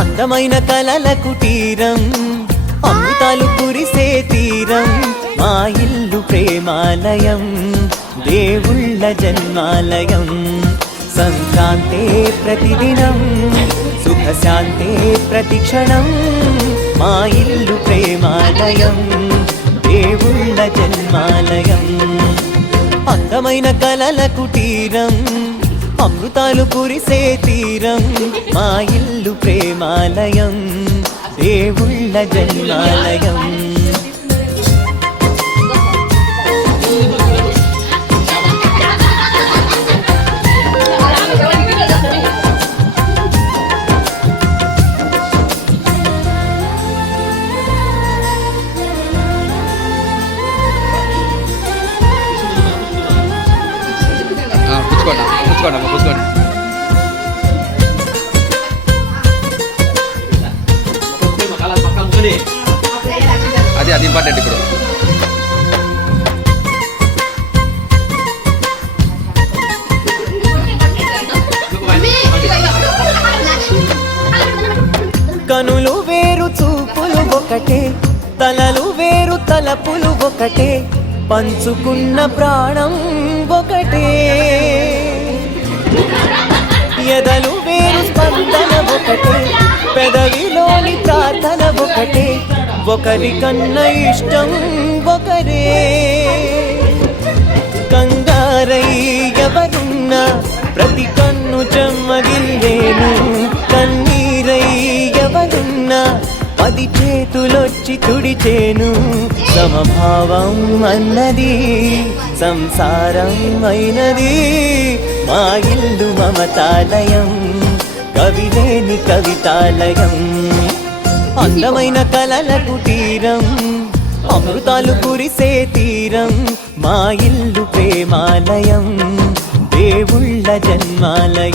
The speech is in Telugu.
అందమైన కలల కుటీరం, అమృతాలు కురిసే తీరం, మా ఇల్లు ప్రేమాలయం, దేవుళ్ళ జన్మాలయం. సంక్రాంతే ప్రతిదినం, సుఖశాంతే ప్రతిక్షణం, మా ఇల్లు ప్రేమాలయం, దేవుళ్ళ జన్మాలయం. అందమైన కలల కుటీరం, అమృతాలు కురిసే తీరం, మా ఇల్లు ప్రేమాలయం, దేవుళ్ళ జన్మాలయం. అది ఇంపార్టెంట్. ఇప్పుడు కనులు వేరు చూపులు ఒకటే, తలలు వేరు తలపులు ఒకటే, పంచుకున్న ప్రాణం ఒకటే. ఎదలు వేరు స్పందన ఒకటే, పెదవిలోని ప్రార్థన ఒకటే, ఒకరికన్నా ఇష్టం ఒకరే. కంగారై ఎవరున్నా ప్రతి కన్ను చెమ్మగిల్లేను, కన్నీరై ఎవరున్నా 10 చేతులొచ్చి తుడిచేను. సమభావం అన్నది సంసారం అయినది, మా ఇల్లు మమతాలయం, కవిలేని కవితాలయం. అందమైన కలల కుటీరం, అమృతాలు కురిసే తీరం, మా ఇల్లు ప్రేమాలయం, దేవుళ్ళ జన్మాలయం.